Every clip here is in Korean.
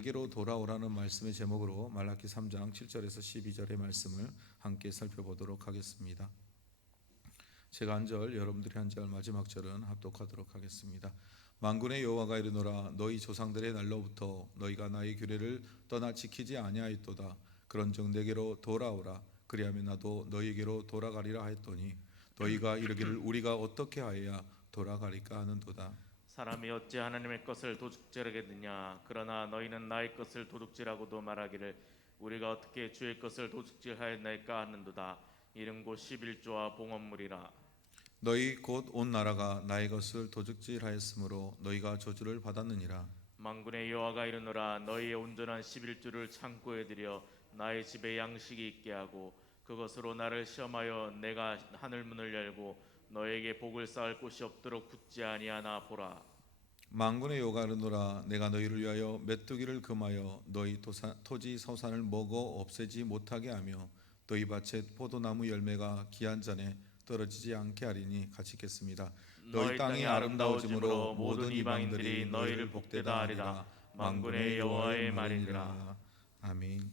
에게로 돌아오라는 말씀의 제목으로 말라기 3장 7절에서 12절의 말씀을 함께 살펴보도록 하겠습니다. 제가 한 절, 여러분들이 한 절, 마지막 절은 합독하도록 하겠습니다. 만군의 여호와가 이르노라 너희 조상들의 날로부터 너희가 나의 규례를 떠나 지키지 아니하였도다. 그런즉 내게로 돌아오라. 그리하면 나도 너희에게로 돌아가리라 하였더니 너희가 이르기를 우리가 어떻게 하여야 돌아가리까 하는도다. 사람이 어찌 하나님의 것을 도둑질하겠느냐? 그러나 너희는 나의 것을 도둑질하고도 말하기를 우리가 어떻게 주의 것을 도둑질하였나이까 하는도다. 이른 곧 11조와 봉헌물이라. 너희 곧 온 나라가 나의 것을 도둑질하였으므로 너희가 저주를 받았느니라. 만군의 여호와가 이르노라 너희의 온전한 11조를 창고에 들여 나의 집에 양식이 있게 하고 그것으로 나를 시험하여 내가 하늘 문을 열고 너에게 복을 쌓을 곳이 없도록 굳지 아니하나 보라 만군의 여호가 이르노라 내가 너희를 위하여 메뚜기를 금하여 너희 토사, 토지 서산을 먹어 없애지 못하게 하며 너희 밭에 포도나무 열매가 기한 전에 떨어지지 않게 하리니 같이 읽겠습니다. 너희 땅이 아름다워짐으로 모든 이방인들이 너희를 복되다 하리라. 만군의 여호와의 말이니라. 아멘.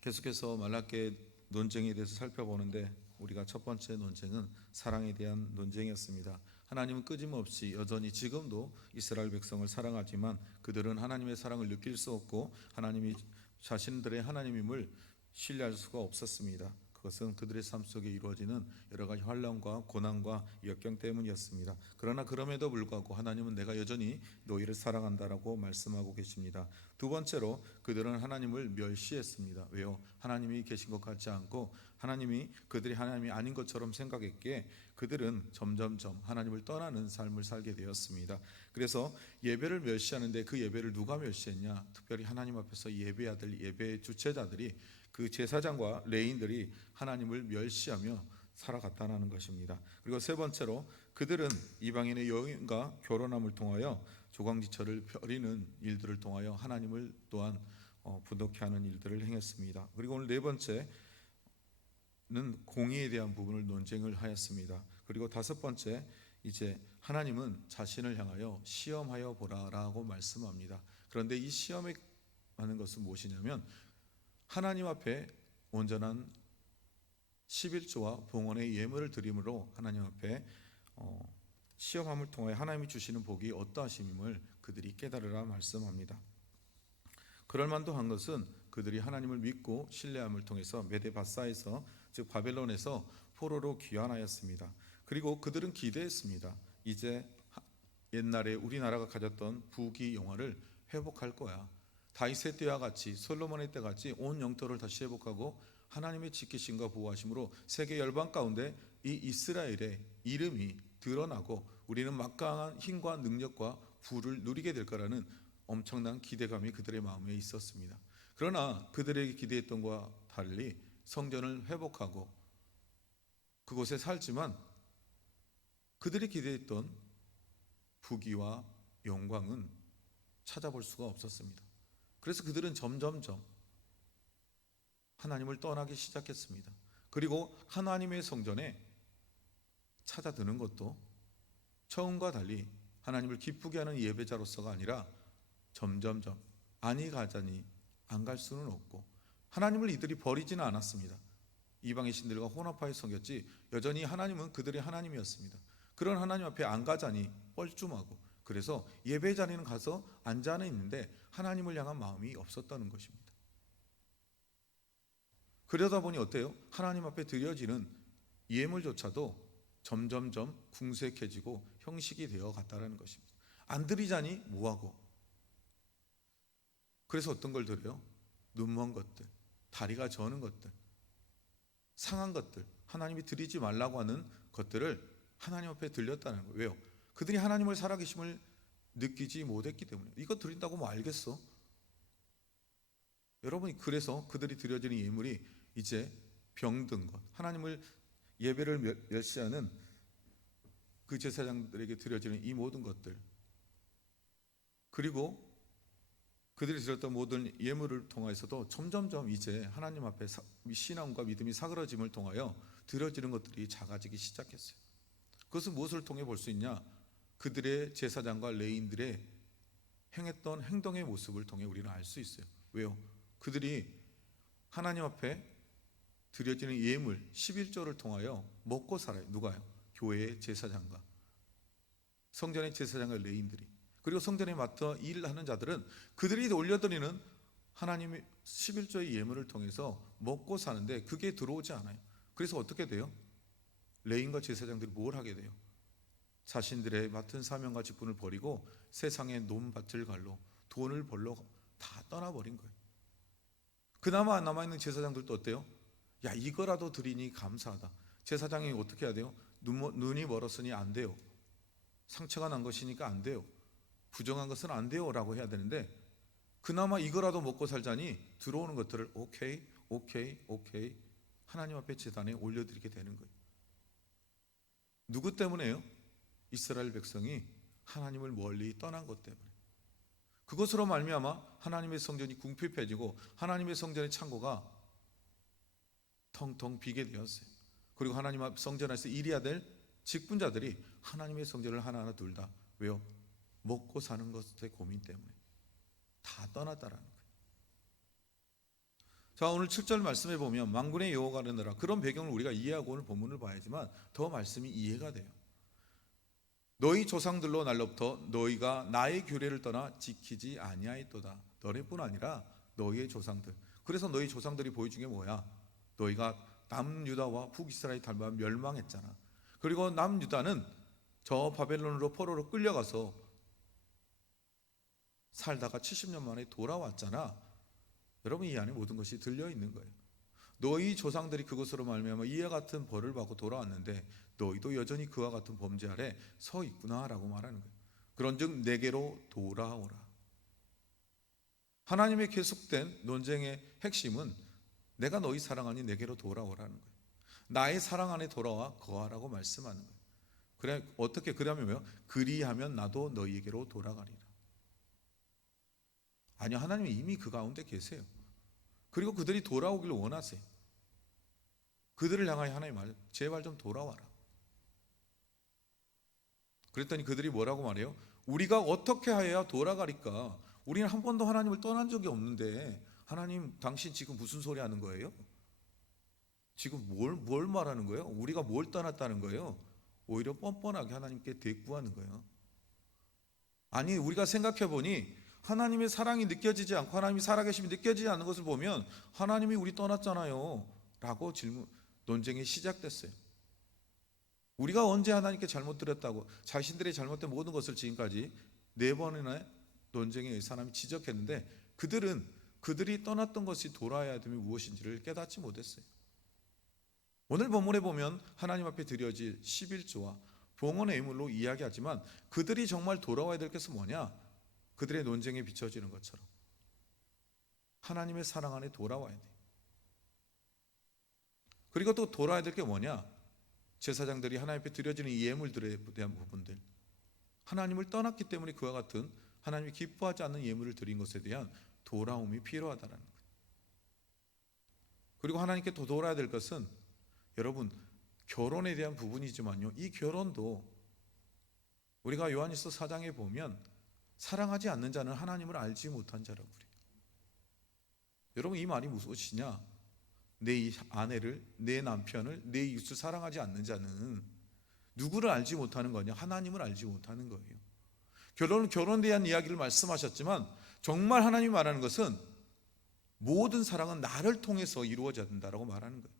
계속해서 말라기의 논쟁에 대해서 살펴보는데 우리가 첫 번째 논쟁은 사랑에 대한 논쟁이었습니다. 하나님은 끊임없이 여전히 지금도 이스라엘 백성을 사랑하지만 그들은 하나님의 사랑을 느낄 수 없고 하나님이 자신들의 하나님임을 신뢰할 수가 없었습니다. 그것은 그들의 삶 속에 이루어지는 여러 가지 환란과 고난과 역경 때문이었습니다. 그러나 그럼에도 불구하고 하나님은 내가 여전히 너희를 사랑한다라고 말씀하고 계십니다. 두 번째로 그들은 하나님을 멸시했습니다. 왜요? 하나님이 계신 것 같지 않고 하나님이 그들이 하나님이 아닌 것처럼 생각했기에 그들은 점점점 하나님을 떠나는 삶을 살게 되었습니다. 그래서 예배를 멸시하는데 그 예배를 누가 멸시했냐? 특별히 하나님 앞에서 예배해야 될 예배의 주체자들이 그 제사장과 레인들이 하나님을 멸시하며 살아갔다는 것입니다. 그리고 세 번째로 그들은 이방인의 여인과 결혼함을 통하여 조광지처를 펴리는 일들을 통하여 하나님을 또한 어, 부독해 하는 일들을 행했습니다. 그리고 오늘 네 번째는 공의에 대한 부분을 논쟁을 하였습니다. 그리고 다섯 번째 이제 하나님은 자신을 향하여 시험하여 보라라고 말씀합니다. 그런데 이 시험에 하는 것은 무엇이냐면 하나님 앞에 온전한 11조와 봉헌의 예물을 드림으로 하나님 앞에 어, 시험함을 통해 하나님이 주시는 복이 어떠하심을 그들이 깨달으라 말씀합니다. 그럴 만도 한 것은 그들이 하나님을 믿고 신뢰함을 통해서 메데바사에서 즉 바벨론에서 포로로 귀환하였습니다. 그리고 그들은 기대했습니다. 이제 옛날에 우리나라가 가졌던 부귀 영화를 회복할 거야. 다윗의 때와 같이 솔로몬의 때 같이 온 영토를 다시 회복하고 하나님의 지키심과 보호하심으로 세계 열방 가운데 이 이스라엘의 이름이 드러나고 우리는 막강한 힘과 능력과 부를 누리게 될 거라는 엄청난 기대감이 그들의 마음에 있었습니다. 그러나 그들에게 기대했던 것과 달리 성전을 회복하고 그곳에 살지만 그들이 기대했던 부귀와 영광은 찾아볼 수가 없었습니다. 그래서 그들은 점점점 하나님을 떠나기 시작했습니다. 그리고 하나님의 성전에 찾아드는 것도 처음과 달리 하나님을 기쁘게 하는 예배자로서가 아니라 점점점 아니 가자니 안 갈 수는 없고 하나님을 이들이 버리지는 않았습니다. 이방의 신들과 혼합하여 섬겼지 여전히 하나님은 그들의 하나님이었습니다. 그런 하나님 앞에 안 가자니 뻘쭘하고 그래서 예배 자리는 가서 앉아는 있는데 하나님을 향한 마음이 없었다는 것입니다. 그러다 보니 어때요? 하나님 앞에 드려지는 예물조차도 점점점 궁색해지고 형식이 되어 갔다라는 것입니다. 안 드리자니 뭐하고? 그래서 어떤 걸 드려요? 눈먼 것들, 다리가 저는 것들, 상한 것들, 하나님이 드리지 말라고 하는 것들을 하나님 앞에 들렸다는 거예요. 왜요? 그들이 하나님을 살아계심을 느끼지 못했기 때문에 이거 드린다고 뭐 알겠어? 여러분이 그래서 그들이 드려지는 예물이 이제 병든 것, 하나님을 예배를 멸시하는 그 제사장들에게 드려지는 이 모든 것들, 그리고 그들이 드렸던 모든 예물을 통해서도 점점점 이제 하나님 앞에 신앙과 믿음이 사그러짐을 통하여 드려지는 것들이 작아지기 시작했어요. 그것은 무엇을 통해 볼 수 있냐? 그들의 제사장과 레인들의 행했던 행동의 모습을 통해 우리는 알 수 있어요. 왜요? 그들이 하나님 앞에 드려지는 예물 11조를 통하여 먹고 살아요. 누가요? 교회의 제사장과 성전의 제사장과 레인들이 그리고 성전에 맡아 일하는 자들은 그들이 올려드리는 하나님의 11조의 예물을 통해서 먹고 사는데 그게 들어오지 않아요. 그래서 어떻게 돼요? 레인과 제사장들이 뭘 하게 돼요? 자신들의 맡은 사명과 직분을 버리고 세상의 논밭을 갈로 돈을 벌러 다 떠나버린 거예요. 그나마 남아있는 제사장들도 어때요? 야 이거라도 드리니 감사하다. 제사장이 어떻게 해야 돼요? 눈, 눈이 멀었으니 안 돼요. 상처가 난 것이니까 안 돼요. 부정한 것은 안 돼요 라고 해야 되는데 그나마 이거라도 먹고 살자니 들어오는 것들을 오케이 오케이 오케이 하나님 앞에 제단에 올려드리게 되는 거예요. 누구 때문에요? 이스라엘 백성이 하나님을 멀리 떠난 것 때문에 그것으로 말미암아 하나님의 성전이 궁핍해지고 하나님의 성전의 창고가 텅텅 비게 되었어요. 그리고 하나님 앞 성전에서 일해야 될 직분자들이 하나님의 성전을 하나하나 둘 다 왜요? 먹고 사는 것의 고민 때문에 다 떠났다라는 거예요. 자 오늘 7절 말씀에 보면 망군의 여호가 르느라 그런 배경을 우리가 이해하고 오늘 본문을 봐야지만 더 말씀이 이해가 돼요. 너희 조상들로 날로부터 너희가 나의 규례를 떠나 지키지 아니하였도다. 너네뿐 아니라 너희의 조상들. 그래서 너희 조상들이 보여준 게 뭐야? 너희가 남유다와 북이스라엘 닮아 멸망했잖아. 그리고 남유다는 저 바벨론으로 포로로 끌려가서 살다가 70년 만에 돌아왔잖아. 여러분 이 안에 모든 것이 들려 있는 거예요. 너희 조상들이 그것으로 말미암아 이와 같은 벌을 받고 돌아왔는데 너희도 여전히 그와 같은 범죄 아래 서 있구나라고 말하는 거예요. 그런즉 내게로 돌아오라. 하나님의 계속된 논쟁의 핵심은 내가 너희 사랑하니 내게로 돌아오라는 거예요. 나의 사랑 안에 돌아와 거하라고 말씀하는 거예요. 그래 어떻게 그러면 왜요? 그리하면 나도 너희에게로 돌아가리라. 아니요 하나님이 이미 그 가운데 계세요. 그리고 그들이 돌아오길 원하세요. 그들을 향하여 하나님 말, 제발 좀 돌아와라. 그랬더니 그들이 뭐라고 말해요? 우리가 어떻게 하여야 돌아가리까? 우리는 한 번도 하나님을 떠난 적이 없는데 하나님 당신 지금 무슨 소리 하는 거예요? 지금 뭘, 뭘 말하는 거예요? 우리가 뭘 떠났다는 거예요? 오히려 뻔뻔하게 하나님께 대꾸하는 거예요. 아니 우리가 생각해 보니 하나님의 사랑이 느껴지지 않고 하나님이 살아계심이 느껴지지 않는 것을 보면 하나님이 우리 떠났잖아요. 라고 질문 논쟁이 시작됐어요. 우리가 언제 하나님께 잘못 드렸다고 자신들의 잘못된 모든 것을 지금까지 네 번이나 논쟁에 의해 사람이 지적했는데 그들은 그들이 떠났던 것이 돌아야 됨이 무엇인지를 깨닫지 못했어요. 오늘 본문에 보면 하나님 앞에 드려질 11조와 봉헌의 예물로 이야기하지만 그들이 정말 돌아와야 될 것은 뭐냐? 그들의 논쟁에 비춰지는 것처럼 하나님의 사랑 안에 돌아와야 돼. 그리고 또 돌아야 될 게 뭐냐? 제사장들이 하나님 앞에 드려지는 이 예물들에 대한 부분들. 하나님을 떠났기 때문에 그와 같은 하나님이 기뻐하지 않는 예물을 드린 것에 대한 돌아옴이 필요하다는 거예요. 그리고 하나님께 더 돌아야 될 것은 여러분 결혼에 대한 부분이지만요. 이 결혼도 우리가 요한일서 4장에 보면 사랑하지 않는 자는 하나님을 알지 못한 자라고 그래요. 여러분 이 말이 무엇이냐? 내 아내를, 내 남편을, 내 이웃을 사랑하지 않는 자는 누구를 알지 못하는 거냐? 하나님을 알지 못하는 거예요. 결혼은 결혼에 대한 이야기를 말씀하셨지만 정말 하나님이 말하는 것은 모든 사랑은 나를 통해서 이루어져야 된다라고 말하는 거예요.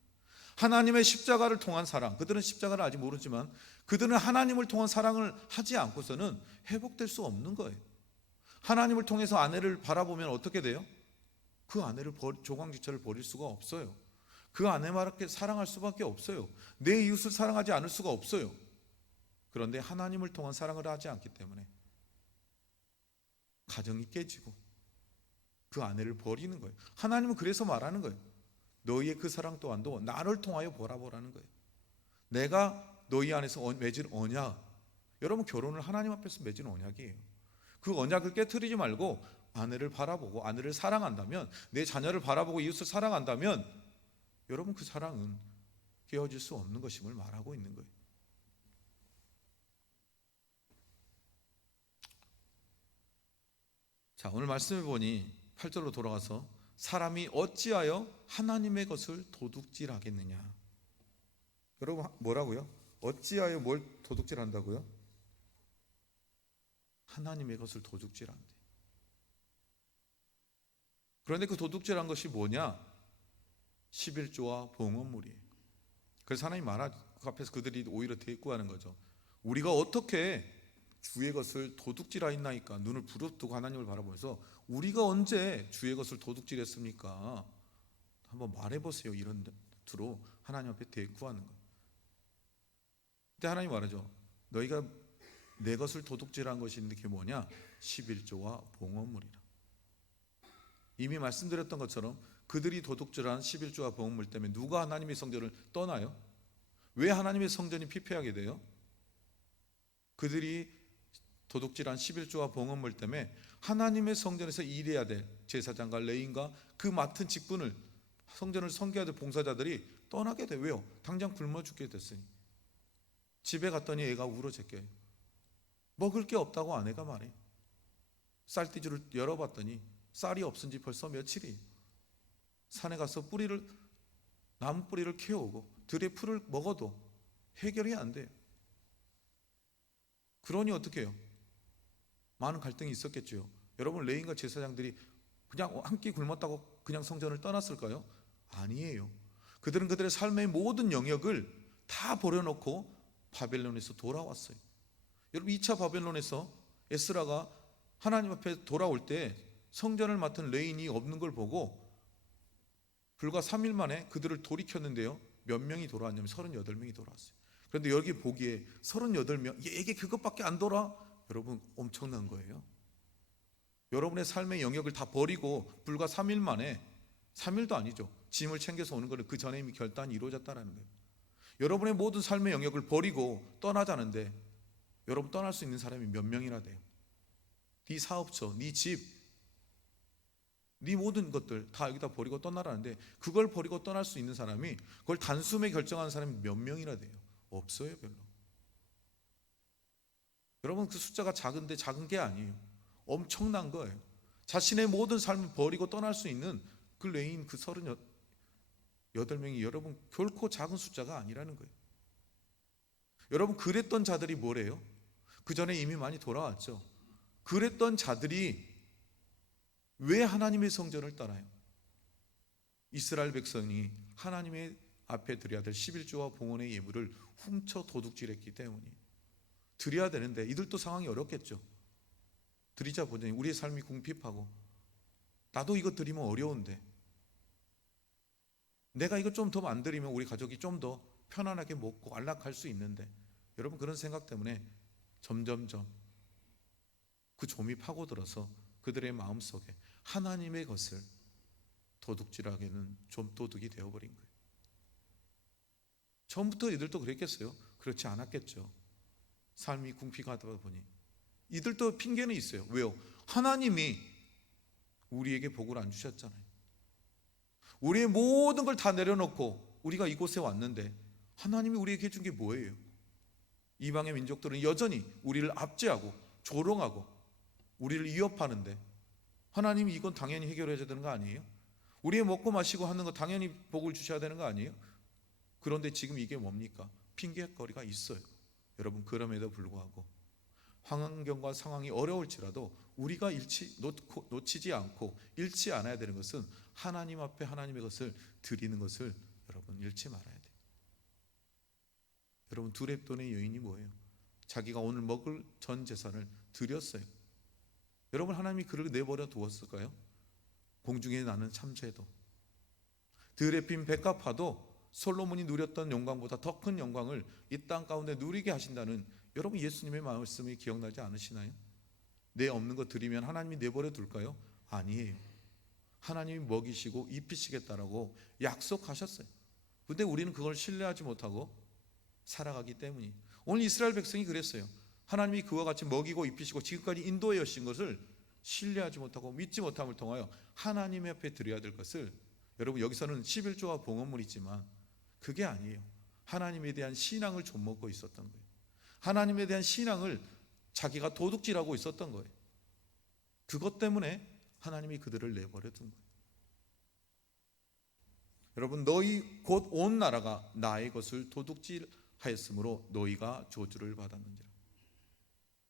하나님의 십자가를 통한 사랑, 그들은 십자가를 아직 모르지만 그들은 하나님을 통한 사랑을 하지 않고서는 회복될 수 없는 거예요. 하나님을 통해서 아내를 바라보면 어떻게 돼요? 그 아내를 조광지처를 버릴 수가 없어요. 그 아내만을 사랑할 수밖에 없어요. 내 이웃을 사랑하지 않을 수가 없어요. 그런데 하나님을 통한 사랑을 하지 않기 때문에 가정이 깨지고 그 아내를 버리는 거예요. 하나님은 그래서 말하는 거예요. 너희의 그 사랑 또한도 나를 통하여 보라보라는 거예요. 내가 너희 안에서 맺은 언약. 여러분 결혼을 하나님 앞에서 맺은 언약이에요. 그 언약을 깨뜨리지 말고 아내를 바라보고 아내를 사랑한다면 내 자녀를 바라보고 이웃을 사랑한다면 여러분 그 사랑은 깨어질 수 없는 것임을 말하고 있는 거예요. 자, 오늘 말씀해 보니 8절로 돌아가서 사람이 어찌하여 하나님의 것을 도둑질하겠느냐. 여러분 뭐라고요? 어찌하여 뭘 도둑질한다고요? 하나님의 것을 도둑질한대. 그런데 그 도둑질한 것이 뭐냐? 11조와 봉헌물이에요. 그래서 하나님 말하 그 앞에서 그들이 오히려 대꾸하는 거죠. 우리가 어떻게 주의 것을 도둑질하였나이까 눈을 부릅뜨고 하나님을 바라보면서 우리가 언제 주의 것을 도둑질했습니까? 한번 말해보세요. 이런 투로 하나님 앞에 대꾸하는 거. 그때 하나님 말하죠. 너희가 내 것을 도둑질한 것인데 그게 뭐냐? 11조와 봉헌물이라. 이미 말씀드렸던 것처럼 그들이 도둑질한 11조와 봉헌물 때문에 누가 하나님의 성전을 떠나요? 왜 하나님의 성전이 피폐하게 돼요? 그들이 도둑질한 11조와 봉헌물 때문에 하나님의 성전에서 일해야 될 제사장과 레인과 그 맡은 직분을 성전을 섬겨야 될 봉사자들이 떠나게 돼. 왜요? 당장 굶어 죽게 됐으니. 집에 갔더니 애가 울어제껴요. 먹을 게 없다고 아내가 말해. 쌀띠주를 열어봤더니 쌀이 없은 지 벌써 며칠이. 산에 가서 뿌리를 나무 뿌리를 캐오고 들의 풀을 먹어도 해결이 안 돼요. 그러니 어떻게 해요? 많은 갈등이 있었겠죠. 여러분 레인과 제사장들이 그냥 한 끼 굶었다고 그냥 성전을 떠났을까요? 아니에요. 그들은 그들의 삶의 모든 영역을 다 버려놓고 바벨론에서 돌아왔어요. 여러분 2차 바벨론에서 에스라가 하나님 앞에 돌아올 때 성전을 맡은 레인이 없는 걸 보고 불과 3일 만에 그들을 돌이켰는데요. 몇 명이 돌아왔냐면 38명이 돌아왔어요. 그런데 여기 보기에 38명, 얘게 그것밖에 안 돌아? 여러분 엄청난 거예요. 여러분의 삶의 영역을 다 버리고 불과 3일 만에 3일도 아니죠. 짐을 챙겨서 오는 거는 그 전에 이미 결단이 이루어졌다라는 거예요. 여러분의 모든 삶의 영역을 버리고 떠나자는데 여러분 떠날 수 있는 사람이 몇 명이나 돼요? 네 사업처, 네 집, 네 모든 것들 다 여기다 버리고 떠나라는데 그걸 버리고 떠날 수 있는 사람이 그걸 단숨에 결정하는 사람이 몇 명이나 돼요? 없어요, 별로. 여러분 그 숫자가 작은데 작은 게 아니에요. 엄청난 거예요. 자신의 모든 삶을 버리고 떠날 수 있는 그 레인 그 서른 여덟 명이 여러분 결코 작은 숫자가 아니라는 거예요. 여러분 그랬던 자들이 뭐래요? 그 전에 이미 많이 돌아왔죠. 그랬던 자들이 왜 하나님의 성전을 떠나요? 이스라엘 백성이 하나님의 앞에 드려야 될 11조와 봉헌의 예물을 훔쳐 도둑질했기 때문이에요. 드려야 되는데 이들도 상황이 어렵겠죠. 드리자 보니 우리의 삶이 궁핍하고 나도 이거 드리면 어려운데 내가 이거 좀 더 안 드리면 우리 가족이 좀 더 편안하게 먹고 안락할 수 있는데 여러분 그런 생각 때문에 점점점 그 좀이 파고들어서 그들의 마음속에 하나님의 것을 도둑질하게는 좀 도둑이 되어버린 거예요. 처음부터 이들도 그랬겠어요? 그렇지 않았겠죠. 삶이 궁핍하다 보니 이들도 핑계는 있어요. 왜요? 하나님이 우리에게 복을 안 주셨잖아요. 우리의 모든 걸 다 내려놓고 우리가 이곳에 왔는데 하나님이 우리에게 준게 뭐예요? 이방의 민족들은 여전히 우리를 압제하고 조롱하고 우리를 위협하는데 하나님이 이건 당연히 해결해야 되는 거 아니에요? 우리의 먹고 마시고 하는 거 당연히 복을 주셔야 되는 거 아니에요? 그런데 지금 이게 뭡니까? 핑계거리가 있어요. 여러분 그럼에도 불구하고 환경과 상황이 어려울지라도 우리가 잃지 놓고, 놓치지 않고 잃지 않아야 되는 것은 하나님 앞에 하나님의 것을 드리는 것을 여러분 잃지 말아야 돼요. 여러분 두렙돈의 여인이 뭐예요? 자기가 오늘 먹을 전 재산을 드렸어요. 여러분 하나님이 그를 내버려 두었을까요? 공중에 나는 참새도 드레핀 백합화도 솔로몬이 누렸던 영광보다 더 큰 영광을 이 땅 가운데 누리게 하신다는 여러분 예수님의 말씀이 기억나지 않으시나요? 내 없는 거 드리면 하나님이 내버려 둘까요? 아니에요. 하나님이 먹이시고 입히시겠다라고 약속하셨어요. 근데 우리는 그걸 신뢰하지 못하고 살아가기 때문이. 오늘 이스라엘 백성이 그랬어요. 하나님이 그와 같이 먹이고 입히시고 지금까지 인도해 오신 것을 신뢰하지 못하고 믿지 못함을 통하여 하나님 앞에 드려야 될 것을 여러분 여기서는 11조와 봉헌물이지만 그게 아니에요. 하나님에 대한 신앙을 좀먹고 있었던 거예요. 하나님에 대한 신앙을 자기가 도둑질하고 있었던 거예요. 그것 때문에 하나님이 그들을 내버려 둔 거예요. 여러분 너희 곧 온 나라가 나의 것을 도둑질 하였으므로 너희가 저주를 받았느니라.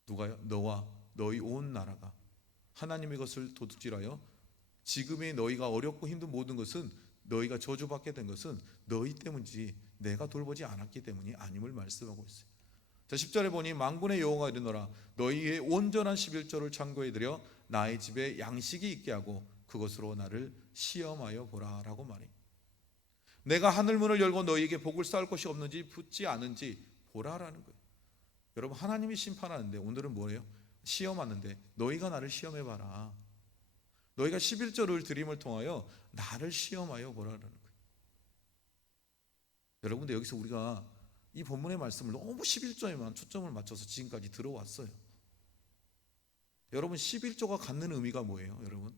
누가요? 너와 너희 온 나라가 하나님의 것을 도둑질하여 지금의 너희가 어렵고 힘든 모든 것은 너희가 저주받게 된 것은 너희 때문이지 내가 돌보지 않았기 때문이 아님을 말씀하고 있어요. 자 10절에 보니 망군의 여호가 이르노라 너희의 온전한 11조를 창고에 들여 나의 집에 양식이 있게 하고 그것으로 나를 시험하여 보라라고 말해. 내가 하늘 문을 열고 너희에게 복을 쌓을 것이 없는지 붙지 않은지 보라라는 거예요. 여러분 하나님이 심판하는데 오늘은 뭐예요? 시험하는데 너희가 나를 시험해 봐라. 너희가 11조를 드림을 통하여 나를 시험하여 보라라는 거예요. 여러분 들 여기서 우리가 이 본문의 말씀을 너무 11조에만 초점을 맞춰서 지금까지 들어왔어요. 여러분 11조가 갖는 의미가 뭐예요, 여러분?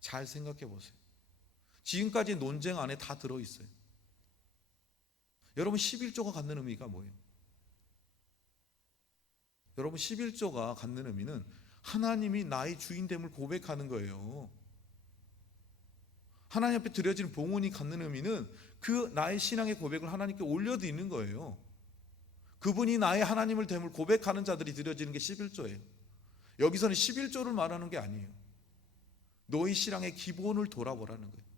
잘 생각해 보세요. 지금까지 논쟁 안에 다 들어 있어요. 여러분 11조가 갖는 의미가 뭐예요? 여러분 11조가 갖는 의미는 하나님이 나의 주인됨을 고백하는 거예요. 하나님 앞에 드려지는 봉헌이 갖는 의미는 그 나의 신앙의 고백을 하나님께 올려드리는 거예요. 그분이 나의 하나님을 됨을 고백하는 자들이 드려지는 게 11조예요. 여기서는 11조를 말하는 게 아니에요. 너희 신앙의 기본을 돌아보라는 거예요.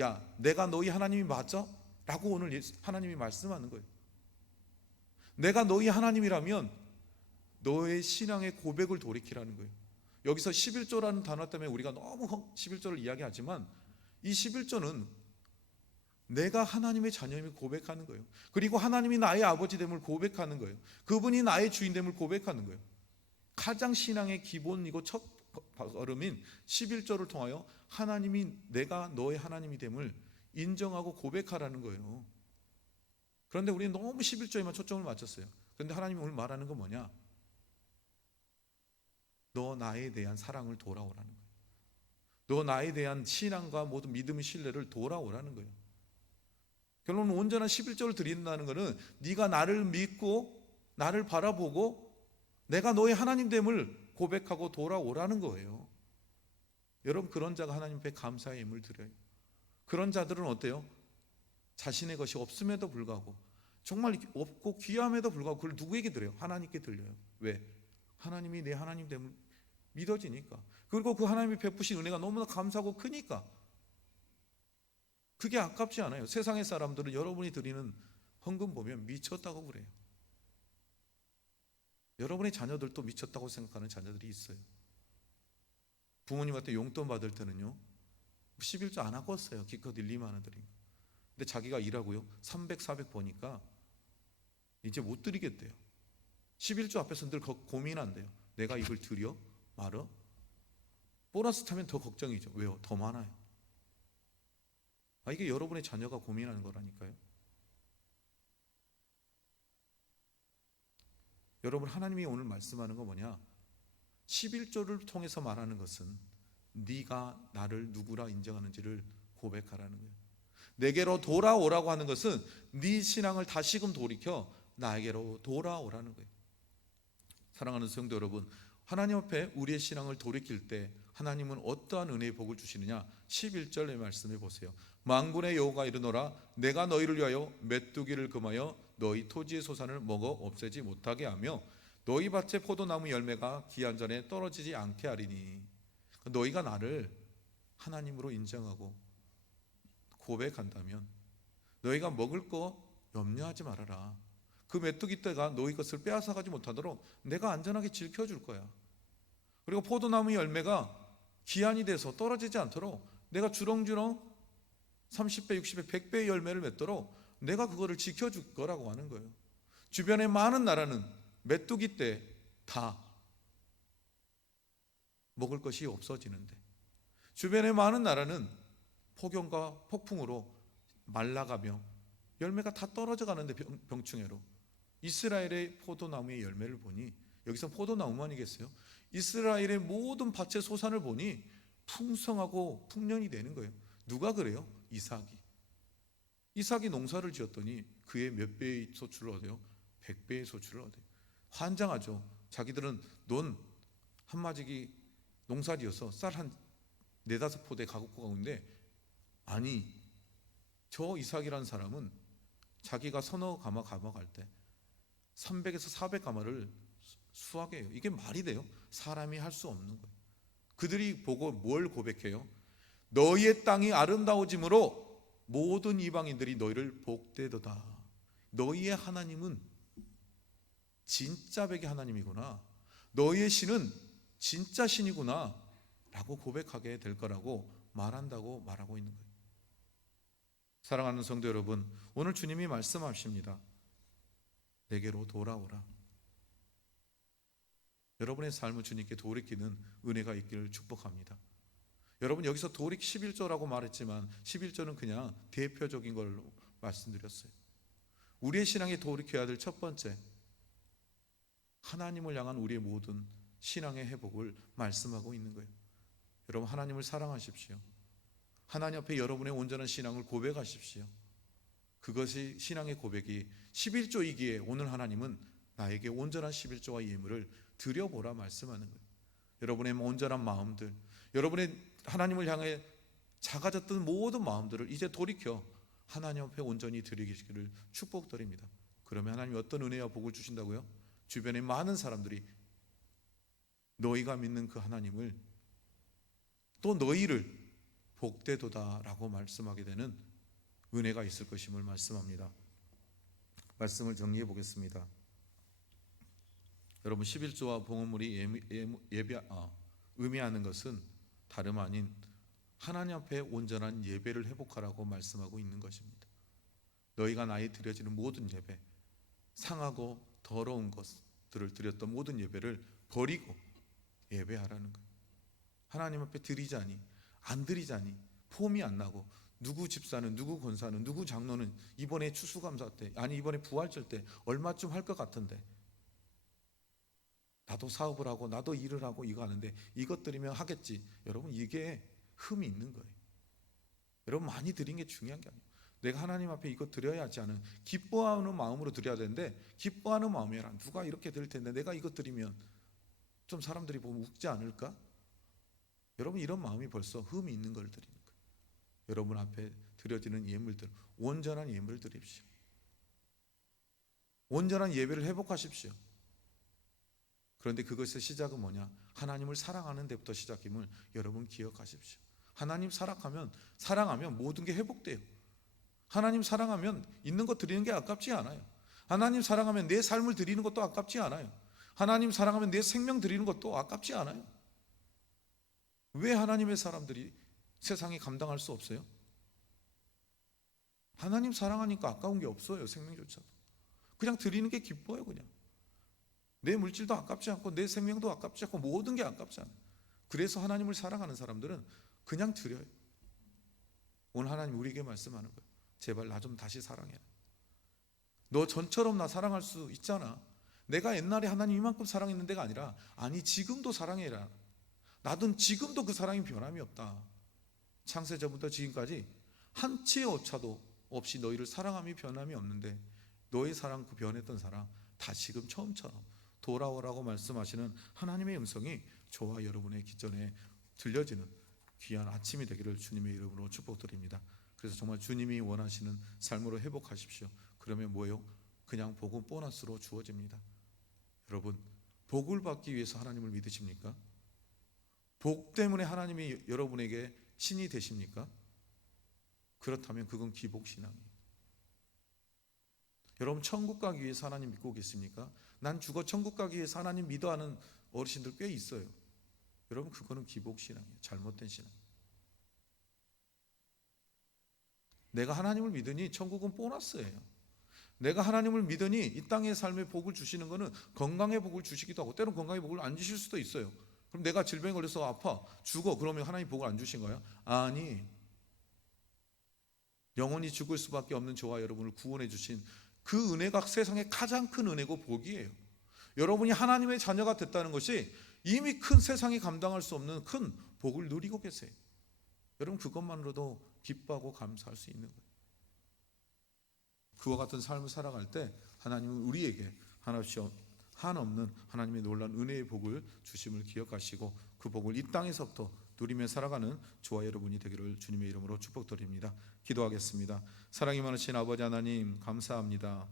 야, 내가 너희 하나님이 맞아? 라고 오늘 하나님이 말씀하는 거예요. 내가 너희 하나님이라면 너의 신앙의 고백을 돌이키라는 거예요. 여기서 11조라는 단어 때문에 우리가 너무 11조를 이야기하지만 이 11조는 내가 하나님의 자녀임을 고백하는 거예요. 그리고 하나님이 나의 아버지 됨을 고백하는 거예요. 그분이 나의 주인 됨을 고백하는 거예요. 가장 신앙의 기본이고 첫 걸음인 11조를 통하여 하나님이 내가 너의 하나님이 됨을 인정하고 고백하라는 거예요. 그런데 우리는 너무 11조에만 초점을 맞췄어요. 그런데 하나님이 오늘 말하는 건 뭐냐? 너 나에 대한 사랑을 돌아오라는 거예요. 너 나에 대한 신앙과 모든 믿음의 신뢰를 돌아오라는 거예요. 결론은 온전한 11조를 드린다는 것은 네가 나를 믿고 나를 바라보고 내가 너의 하나님 됨을 고백하고 돌아오라는 거예요. 여러분 그런 자가 하나님 앞에 감사의 힘을 드려요. 그런 자들은 어때요? 자신의 것이 없음에도 불구하고 정말 없고 귀함에도 불구하고 그걸 누구에게 드려요? 하나님께 들려요. 왜? 하나님이 내 하나님 됨을 믿어지니까. 그리고 그 하나님이 베푸신 은혜가 너무나 감사하고 크니까. 그게 아깝지 않아요. 세상의 사람들은 여러분이 드리는 헌금 보면 미쳤다고 그래요. 여러분의 자녀들도 미쳤다고 생각하는 자녀들이 있어요. 부모님한테 용돈 받을 때는요. 11조 안 하고 왔어요. 기껏 1, 2만 원 드린 거. 근데 자기가 일하고요. 300, 400 버니까 이제 못 드리겠대요. 11조 앞에서 늘 거- 고민한대요. 내가 이걸 드려? 말어? 보너스 타면 더 걱정이죠. 왜요? 더 많아요. 아, 이게 여러분의 자녀가 고민하는 거라니까요. 여러분 하나님이 오늘 말씀하는 거 뭐냐? 11조를 통해서 말하는 것은 네가 나를 누구라 인정하는지를 고백하라는 거예요. 내게로 돌아오라고 하는 것은 네 신앙을 다시금 돌이켜 나에게로 돌아오라는 거예요. 사랑하는 성도 여러분, 하나님 앞에 우리의 신앙을 돌이킬 때 하나님은 어떠한 은혜의 복을 주시느냐? 11절의 말씀해 보세요. 만군의 여호가 이르노라 내가 너희를 위하여 메뚜기를 금하여 너희 토지의 소산을 먹어 없애지 못하게 하며 너희 밭의 포도나무 열매가 기한 전에 떨어지지 않게 하리니 너희가 나를 하나님으로 인정하고 고백한다면 너희가 먹을 거 염려하지 말아라. 그 메뚜기 떼가 너희 것을 빼앗아 가지 못하도록 내가 안전하게 지켜 줄 거야. 그리고 포도나무 열매가 기한이 돼서 떨어지지 않도록 내가 주렁주렁 30배, 60배, 100배의 열매를 맺도록 내가 그거를 지켜줄 거라고 하는 거예요. 주변의 많은 나라는 메뚜기 때 다 먹을 것이 없어지는데 주변의 많은 나라는 폭염과 폭풍으로 말라가며 열매가 다 떨어져 가는데 병, 병충해로 이스라엘의 포도나무의 열매를 보니 여기서 포도나무만 이겠어요? 이스라엘의 모든 밭의 소산을 보니 풍성하고 풍년이 되는 거예요. 누가 그래요? 이삭이. 이삭이 농사를 지었더니 그의 몇 배의 소출을 얻어요? 백 배의 소출을 얻어요. 환장하죠. 자기들은 논 한마지기 농사지어서 쌀 한 네다섯 포대 가갖고 가는데 아니 저 이삭이라는 사람은 자기가 서너 가마 가마 갈 때 300에서 400 가마를 수확 해요. 이게 말이 돼요? 사람이 할 수 없는 거예요. 그들이 보고 뭘 고백해요? 너희의 땅이 아름다워짐으로 모든 이방인들이 너희를 복되도다. 너희의 하나님은 진짜 백의 하나님이구나. 너희의 신은 진짜 신이구나. 라고 고백하게 될 거라고 말한다고 말하고 있는 거예요. 사랑하는 성도 여러분, 오늘 주님이 말씀하십니다. 내게로 돌아오라. 여러분의 삶을 주님께 돌이키는 은혜가 있기를 축복합니다. 여러분 여기서 돌이키 11조라고 말했지만 11조는 그냥 대표적인 걸로 말씀드렸어요. 우리의 신앙에 돌이켜야 될 첫 번째 하나님을 향한 우리의 모든 신앙의 회복을 말씀하고 있는 거예요. 여러분 하나님을 사랑하십시오. 하나님 앞에 여러분의 온전한 신앙을 고백하십시오. 그것이 신앙의 고백이 11조이기에 오늘 하나님은 나에게 온전한 11조와 예물을 드려보라 말씀하는 거예요. 여러분의 온전한 마음들, 여러분의 하나님을 향해 작아졌던 모든 마음들을 이제 돌이켜 하나님 앞에 온전히 드리기를 축복드립니다. 그러면 하나님이 어떤 은혜와 복을 주신다고요? 주변의 많은 사람들이 너희가 믿는 그 하나님을 또 너희를 복되도다라고 말씀하게 되는 은혜가 있을 것임을 말씀합니다. 말씀을 정리해 보겠습니다. 여러분 11조와 봉헌물이 예무- 예비, 아, 의미하는 것은 다름 아닌 하나님 앞에 온전한 예배를 회복하라고 말씀하고 있는 것입니다. 너희가 나에 드려지는 모든 예배, 상하고 더러운 것들을 드렸던 모든 예배를 버리고 예배하라는 거예요. 하나님 앞에 드리자니 안 드리자니 폼이 안 나고 누구 집사는 누구 권사는 누구 장로는 이번에 추수감사 때 아니 이번에 부활절 때 얼마쯤 할 것 같은데 나도 사업을 하고 나도 일을 하고 이거 하는데 이것 드리면 하겠지 여러분 이게 흠이 있는 거예요 여러분 많이 드린 게 중요한 게 아니에요 내가 하나님 앞에 이거 드려야 하지 않은 기뻐하는 마음으로 드려야 되는데 기뻐하는 마음이란 누가 이렇게 드릴 텐데 내가 이거 드리면 좀 사람들이 보면 웃지 않을까 여러분 이런 마음이 벌써 흠이 있는 걸 드리는 거예요. 여러분 앞에 드려지는 예물들 온전한 예물을 드립시오. 온전한 예배를 회복하십시오. 그런데 그것의 시작은 뭐냐? 하나님을 사랑하는 데부터 시작임을 여러분 기억하십시오. 하나님 사랑하면 사랑하면 모든 게 회복돼요. 하나님 사랑하면 있는 것 드리는 게 아깝지 않아요. 하나님 사랑하면 내 삶을 드리는 것도 아깝지 않아요. 하나님 사랑하면 내 생명 드리는 것도 아깝지 않아요. 왜 하나님의 사람들이 세상에 감당할 수 없어요? 하나님 사랑하니까 아까운 게 없어요. 생명조차도. 그냥 드리는 게 기뻐요, 그냥. 내 물질도 아깝지 않고 내 생명도 아깝지 않고 모든 게 아깝지 않아요. 그래서 하나님을 사랑하는 사람들은 그냥 드려요. 오늘 하나님 우리에게 말씀하는 거예요. 제발 나 좀 다시 사랑해라. 너 전처럼 나 사랑할 수 있잖아. 내가 옛날에 하나님 이만큼 사랑했는 데가 아니라 아니 지금도 사랑해라. 나도 지금도 그 사랑이 변함이 없다. 창세전부터 지금까지 한치의 오차도 없이 너희를 사랑함이 변함이 없는데 너의 사랑 그 변했던 사랑 다시금 처음처럼 돌아오라고 말씀하시는 하나님의 음성이 저와 여러분의 기전에 들려지는 귀한 아침이 되기를 주님의 이름으로 축복드립니다. 그래서 정말 주님이 원하시는 삶으로 회복하십시오. 그러면 뭐예요? 그냥 복은 보너스로 주어집니다. 여러분, 복을 받기 위해서 하나님을 믿으십니까? 복 때문에 하나님이 여러분에게 신이 되십니까? 그렇다면 그건 기복 신앙이에요. 여러분 천국 가기 위해서 하나님 믿고 계십니까? 난 죽어 천국 가기 위해서 하나님 믿어 하는 어르신들 꽤 있어요. 여러분 그거는 기복 신앙이에요. 잘못된 신앙. 내가 하나님을 믿으니 천국은 보너스예요. 내가 하나님을 믿으니 이 땅의 삶의 복을 주시는 것은 건강의 복을 주시기도 하고 때론 건강의 복을 안 주실 수도 있어요. 그럼 내가 질병에 걸려서 아파 죽어 그러면 하나님 복을 안 주신 거야? 아니 영원히 죽을 수밖에 없는 저와 여러분을 구원해 주신 그 은혜가 세상의 가장 큰 은혜고 복이에요. 여러분이 하나님의 자녀가 됐다는 것이 이미 큰 세상이 감당할 수 없는 큰 복을 누리고 계세요. 여러분 그것만으로도 기뻐하고 감사할 수 있는 거예요. 그와 같은 삶을 살아갈 때 하나님은 우리에게 하나씩 한없는 하나님의 놀란 은혜의 복을 주심을 기억하시고 그 복을 이 땅에서부터 누리며 살아가는 저와 여러분이 되기를 주님의 이름으로 축복드립니다. 기도하겠습니다. 사랑이 많으신 아버지 하나님 감사합니다.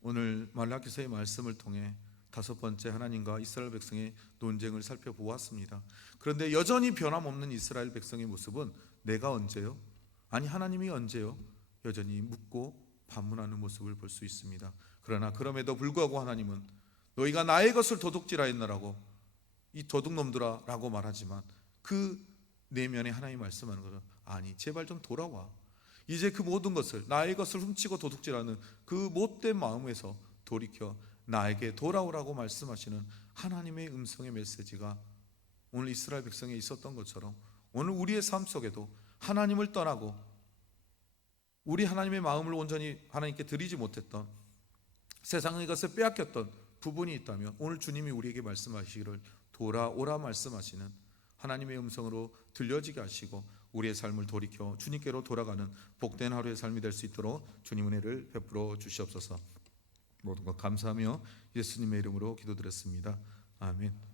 오늘 말라기서의 말씀을 통해 다섯 번째 하나님과 이스라엘 백성의 논쟁을 살펴보았습니다. 그런데 여전히 변함없는 이스라엘 백성의 모습은 내가 언제요? 아니 하나님이 언제요? 여전히 묻고 반문하는 모습을 볼 수 있습니다. 그러나 그럼에도 불구하고 하나님은 너희가 나의 것을 도둑질하였나라고 이 도둑놈들아 라고 말하지만 그 내면에 하나님 말씀하는 것은 아니 제발 좀 돌아와. 이제 그 모든 것을 나의 것을 훔치고 도둑질하는 그 못된 마음에서 돌이켜 나에게 돌아오라고 말씀하시는 하나님의 음성의 메시지가 오늘 이스라엘 백성에 있었던 것처럼 오늘 우리의 삶 속에도 하나님을 떠나고 우리 하나님의 마음을 온전히 하나님께 드리지 못했던 세상의 것을 빼앗겼던 부분이 있다면 오늘 주님이 우리에게 말씀하시기를 돌아오라 말씀하시는 하나님의 음성으로 들려지게 하시고 우리의 삶을 돌이켜 주님께로 돌아가는 복된 하루의 삶이 될 수 있도록 주님 은혜를 베풀어 주시옵소서. 모든 것 감사하며 예수님의 이름으로 기도드렸습니다. 아멘.